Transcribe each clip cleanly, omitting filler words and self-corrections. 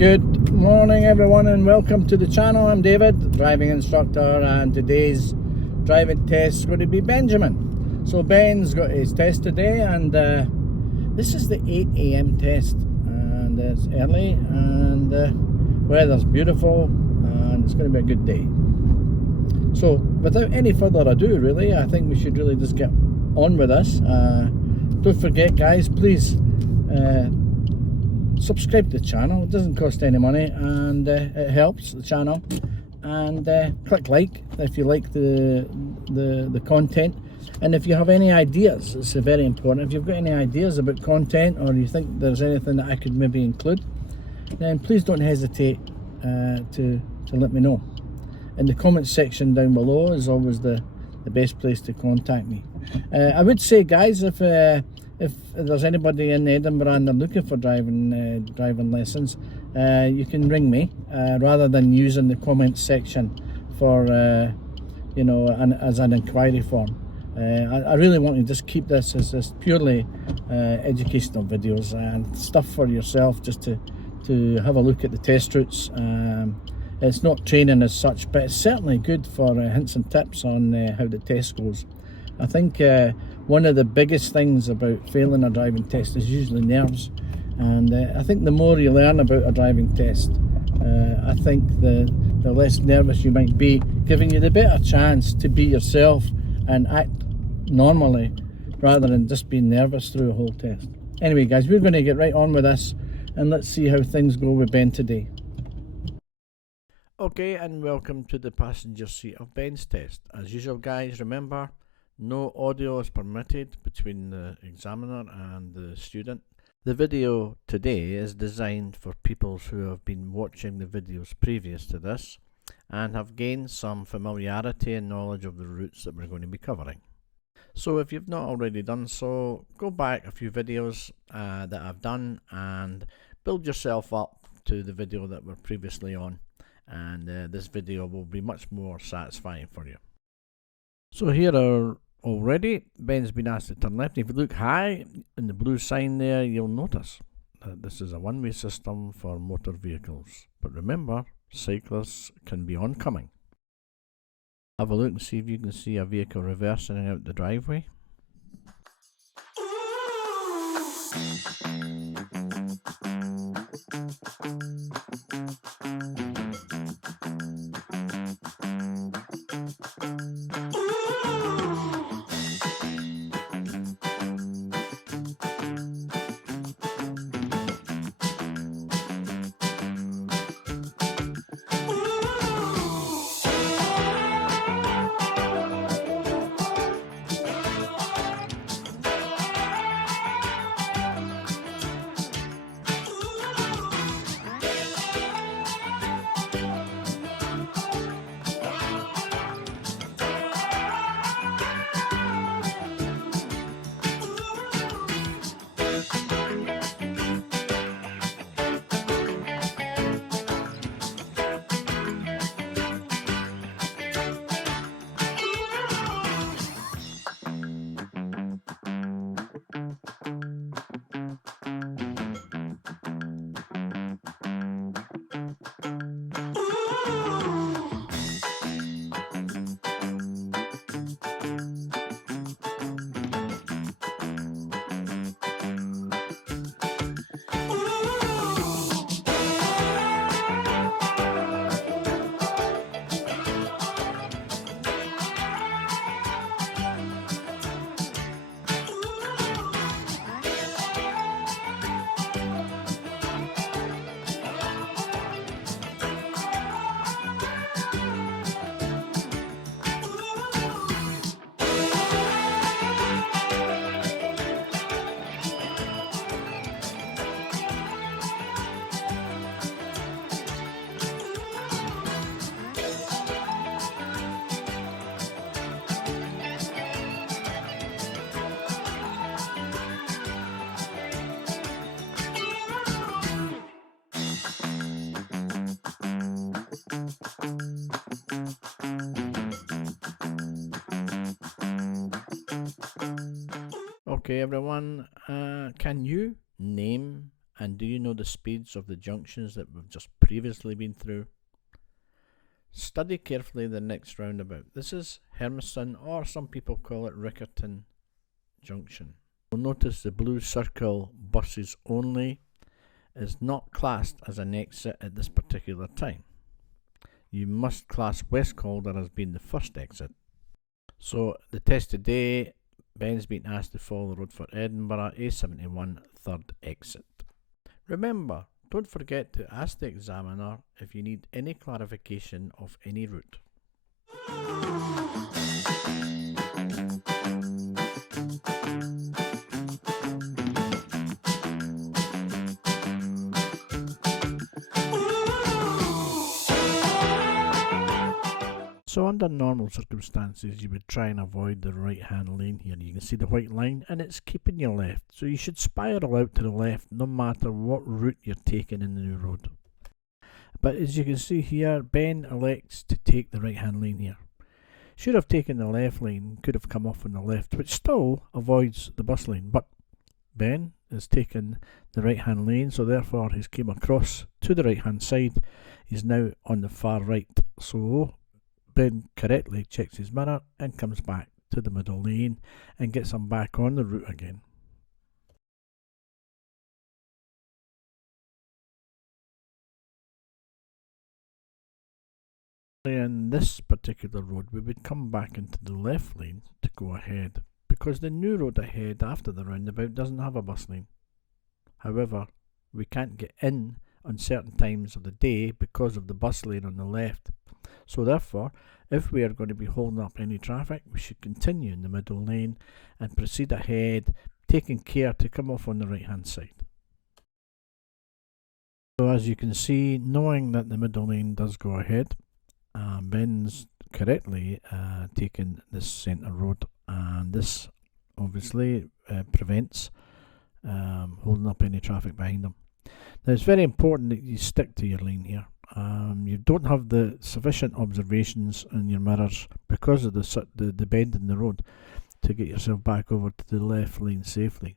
Good morning everyone and welcome to the channel. I'm David, driving instructor, and today's driving test is going to be Benjamin. So Ben's got his test today, and this is the 8 AM test, and it's early, and weather's beautiful, and it's going to be a good day. So without any further ado, really, I think we should really just get on with this. Don't forget, guys, please subscribe to the channel. It doesn't cost any money, and it helps the channel. And click like if you like the content, and if you have any ideas, it's very important. If you've got any ideas about content, or you think there's anything that I could maybe include, then please don't hesitate to let me know. In the comments section down below is always the best place to contact me. I would say, guys, if there's anybody in Edinburgh and they're looking for driving lessons, you can ring me rather than using the comments section for as an inquiry form. I really want to just keep this as purely educational videos and stuff for yourself, just to have a look at the test routes. It's not training as such, but it's certainly good for hints and tips on how the test goes. I think one of the biggest things about failing a driving test is usually nerves, and I think the more you learn about a driving test, I think the less nervous you might be, giving you the better chance to be yourself and act normally rather than just being nervous through a whole test. Anyway, guys, we're going to get right on with this, and let's see how things go with Ben today. Okay, and welcome to the passenger seat of Ben's test. As usual, guys, remember, no audio is permitted between the examiner and the student. The video today is designed for people who have been watching the videos previous to this and have gained some familiarity and knowledge of the routes that we're going to be covering. So if you've not already done so, go back a few videos that I've done and build yourself up to the video that we're previously on, and this video will be much more satisfying for you. So here are already, Ben's been asked to turn left. If you look high in the blue sign there, you'll notice that this is a one-way system for motor vehicles. But remember, cyclists can be oncoming. Have a look and see if you can see a vehicle reversing out the driveway. Okay, everyone, can you name And do you know the speeds of the junctions that we've just previously been through? Study carefully the next roundabout. This is Hermiston, or some people call it Riccarton Junction. You'll notice the blue circle, buses only, is not classed as an exit at this particular time. You must class West Calder as being the first exit. So the test today, Ben's been asked to follow the road for Edinburgh, A71, third exit. Remember, don't forget to ask the examiner if you need any clarification of any route. So under normal circumstances, you would try and avoid the right hand lane here. You can see the white line and it's keeping you left. So you should spiral out to the left no matter what route you're taking in the new road. But as you can see here, Ben elects to take the right hand lane here. Should have taken the left lane, could have come off on the left, which still avoids the bus lane. But Ben has taken the right hand lane, so therefore he's came across to the right hand side. He's now on the far right. So Ben correctly checks his mirror and comes back to the middle lane and gets him back on the route again. In this particular road, we would come back into the left lane to go ahead because the new road ahead after the roundabout doesn't have a bus lane. However, we can't get in on certain times of the day because of the bus lane on the left. So therefore, if we are going to be holding up any traffic, we should continue in the middle lane and proceed ahead, taking care to come off on the right hand side. So as you can see, knowing that the middle lane does go ahead, Ben's correctly taken this centre road, and this obviously prevents holding up any traffic behind them. Now it's very important that you stick to your lane here. You don't have the sufficient observations in your mirrors because of the bend in the road to get yourself back over to the left lane safely.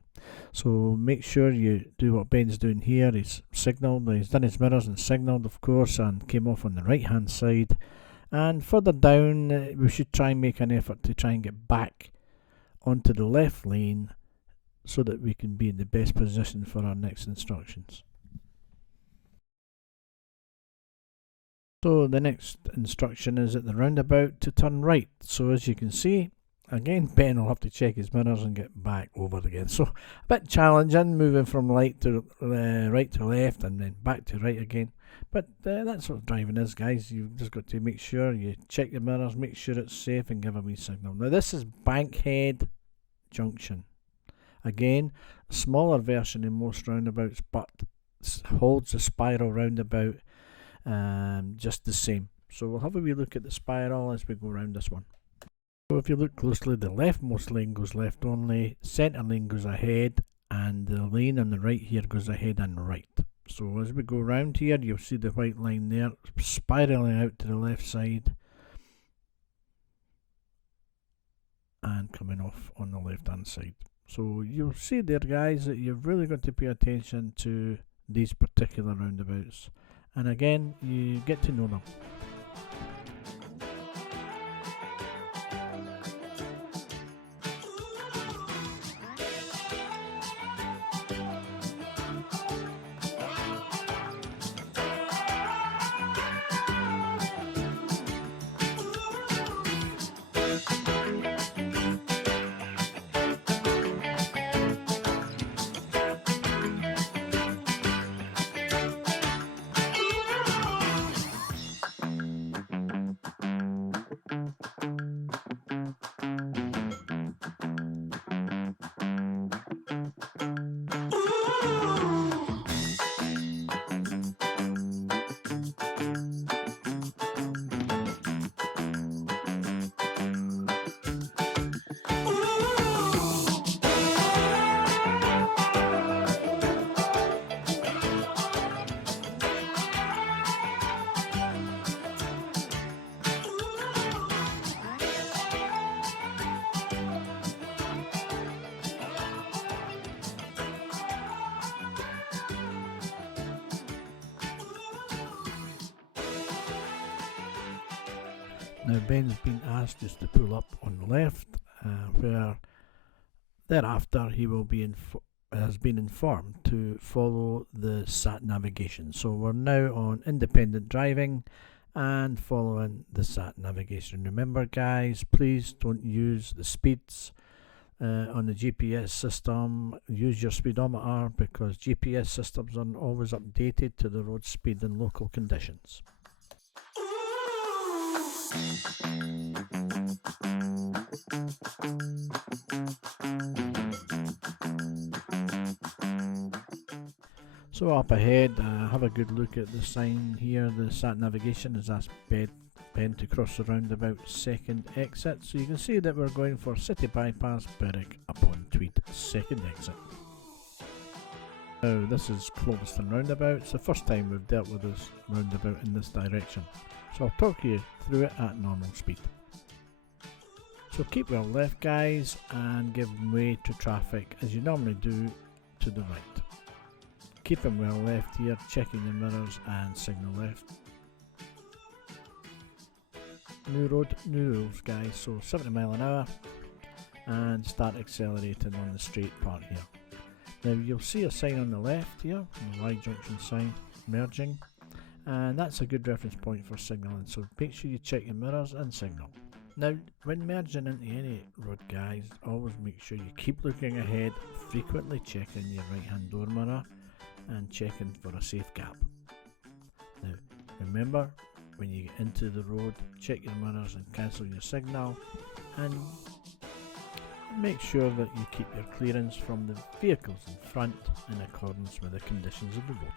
So make sure you do what Ben's doing here. He's signalled, he's done his mirrors and signalled of course, and came off on the right hand side. And further down we should try and make an effort to try and get back onto the left lane so that we can be in the best position for our next instructions. So the next instruction is at the roundabout to turn right. So as you can see, again Ben will have to check his mirrors and get back over again. So a bit challenging, moving from right to left and then back to right again. But that's what driving is, guys. You've just got to make sure you check your mirrors, make sure it's safe, and give a wee signal. Now this is Bankhead Junction. Again, a smaller version in most roundabouts, but holds the spiral roundabout just the same. So we'll have a wee look at the spiral as we go around this one. So if you look closely, the leftmost lane goes left only, centre lane goes ahead, and the lane on the right here goes ahead and right. So as we go around here, you'll see the white line there spiraling out to the left side and coming off on the left hand side. So you'll see there, guys, that you've really got to pay attention to these particular roundabouts, and again you get to know them. Now Ben's been asked just to pull up on the left, where thereafter he will be has been informed to follow the sat navigation. So we're now on independent driving and following the sat navigation. Remember guys, please don't use the speeds on the GPS system. Use your speedometer, because GPS systems are always updated to the road speed and local conditions. So up ahead, have a good look at the sign here. The sat navigation has asked Ben to cross the roundabout second exit. So you can see that we're going for City Bypass Berwick upon Tweed second exit. Now this is Clovenston Roundabout. It's the first time we've dealt with this roundabout in this direction. So I'll talk you through it at normal speed. So keep well left guys and give way to traffic as you normally do to the right. Keeping well left here, checking the mirrors and signal left. New road, new rules guys, so 70 mph and start accelerating on the straight part here. Now you'll see a sign on the left here, the Y junction sign, merging, and that's a good reference point for signalling, so make sure you check your mirrors and signal. Now when merging into any road guys, always make sure you keep looking ahead, frequently checking your right hand door mirror and checking for a safe gap. Now remember, when you get into the road, check your mirrors and cancel your signal, and make sure that you keep your clearance from the vehicles in front in accordance with the conditions of the road.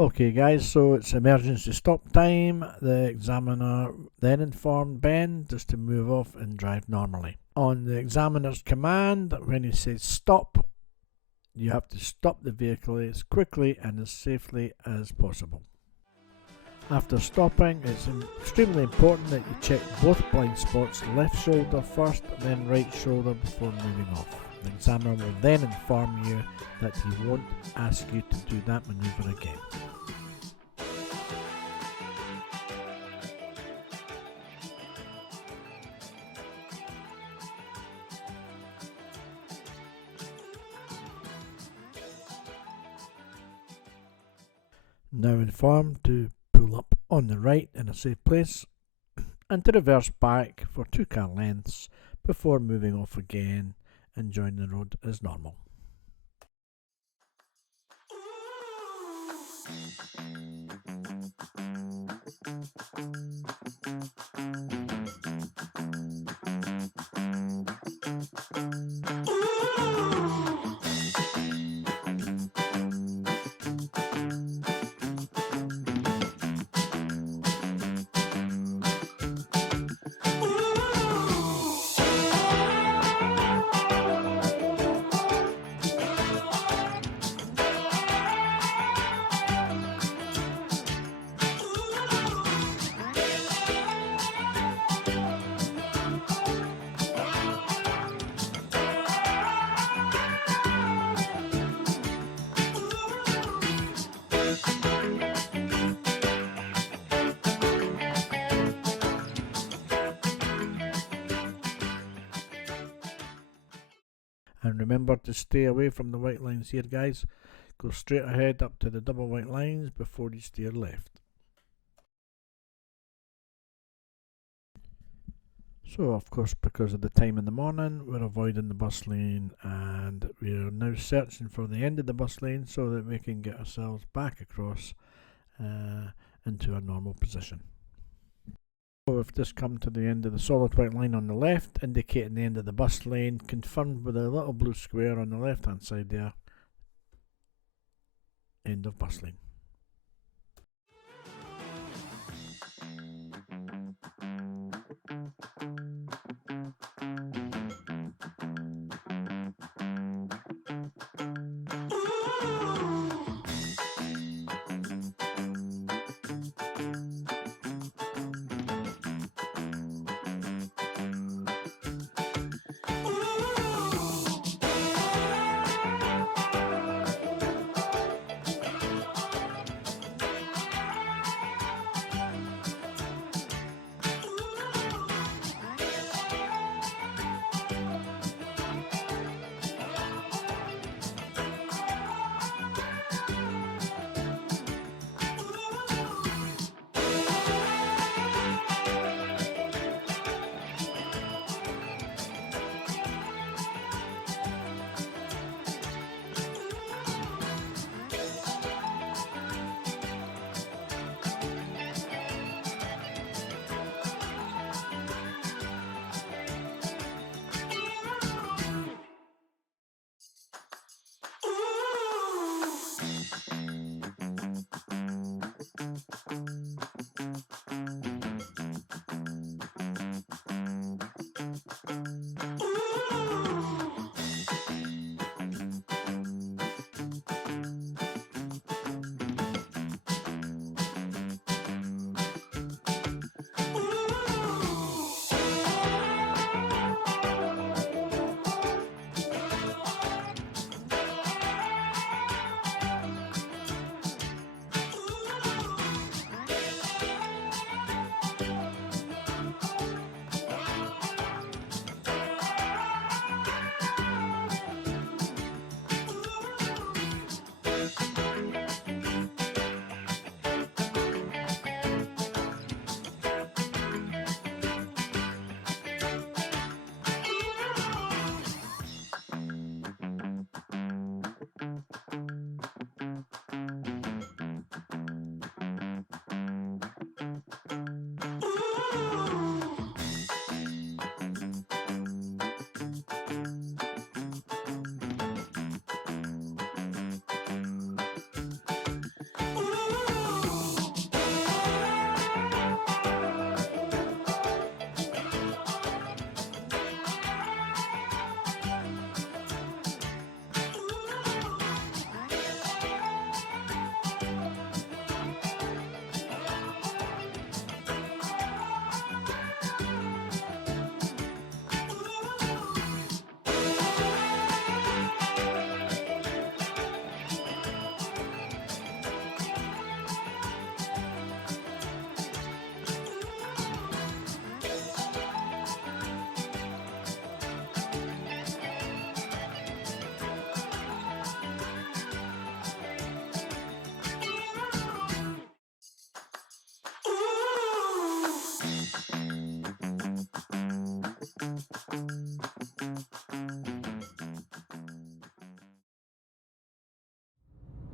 Okay, guys, so it's emergency stop time. The examiner then informed Ben just to move off and drive normally. On the examiner's command, when he says stop, you have to stop the vehicle as quickly and as safely as possible. After stopping, it's extremely important that you check both blind spots, left shoulder first, then right shoulder before moving off. The examiner will then inform you that he won't ask you to do that manoeuvre again. Now informed to pull up on the right in a safe place and to reverse back for 2 car lengths before moving off again and join the road as normal. And remember to stay away from the white lines here, guys. Go straight ahead up to the double white lines before you steer left. So of course, because of the time in the morning, we're avoiding the bus lane and we're now searching for the end of the bus lane so that we can get ourselves back across into our normal position. So we've just come to the end of the solid white line on the left, indicating the end of the bus lane, confirmed with a little blue square on the left hand side there. End of bus lane.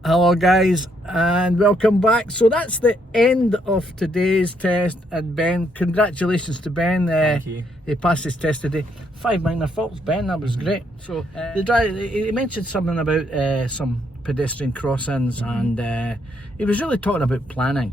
Hello guys, and welcome back. So that's the end of today's test, and Ben, congratulations to Ben. Thank you. He passed his test today. 5 minor faults, Ben, that was great. So the driver, he mentioned something about some pedestrian crossings, and he was really talking about planning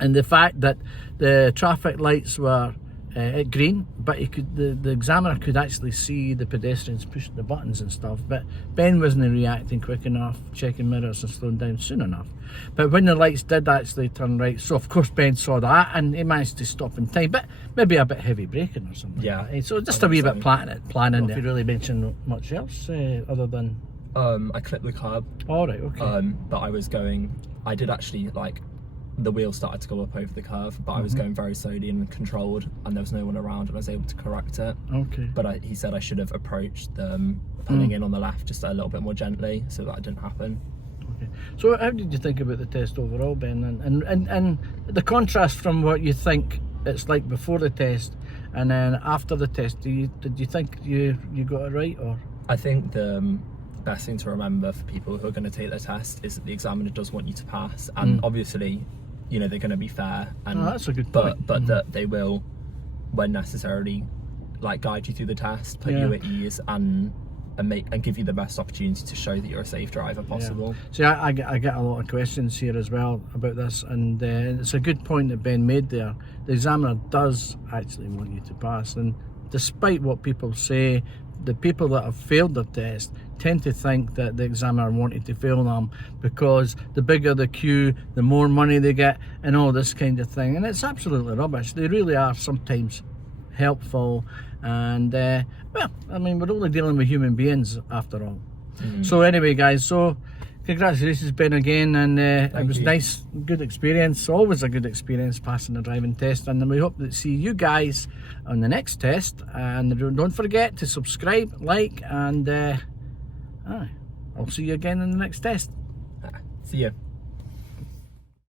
and the fact that the traffic lights were at green, but he could, the examiner could actually see the pedestrians pushing the buttons and stuff, but Ben wasn't reacting quick enough, checking mirrors and slowing down soon enough. But when the lights did actually turn right, so of course Ben saw that and he managed to stop in time, but maybe a bit heavy braking or something. Yeah. So just a wee bit planning there. If you really mentioned much else other than... I clipped the curb. All right, okay. But I did actually, like, the wheel started to go up over the curve, but I was going very slowly and controlled, and there was no one around, and I was able to correct it. Okay. But he said I should have approached them pulling in on the left just a little bit more gently, so that didn't happen. Okay. So how did you think about the test overall, Ben, and the contrast from what you think it's like before the test and then after the test? Did you think you got it right, or? I think the best thing to remember for people who are going to take the test is that the examiner does want you to pass, and obviously, you know, they're going to be fair, and that's a good point. but that they will, when necessarily, like, guide you through the test, put you at ease, and give you the best opportunity to show that you're a safe driver possible. See, I get a lot of questions here as well about this, and it's a good point that Ben made there. The examiner does actually want you to pass, and despite what people say, the people that have failed the test tend to think that the examiner wanted to fail them because the bigger the queue, the more money they get, and all this kind of thing. And it's absolutely rubbish. They really are sometimes helpful, and well, I mean, we're only dealing with human beings after all. So anyway, guys, so congratulations, Ben, again, and it was nice, good experience, always a good experience passing the driving test, and we hope to see you guys on the next test. And don't forget to subscribe, like, and I'll see you again in the next test. See you.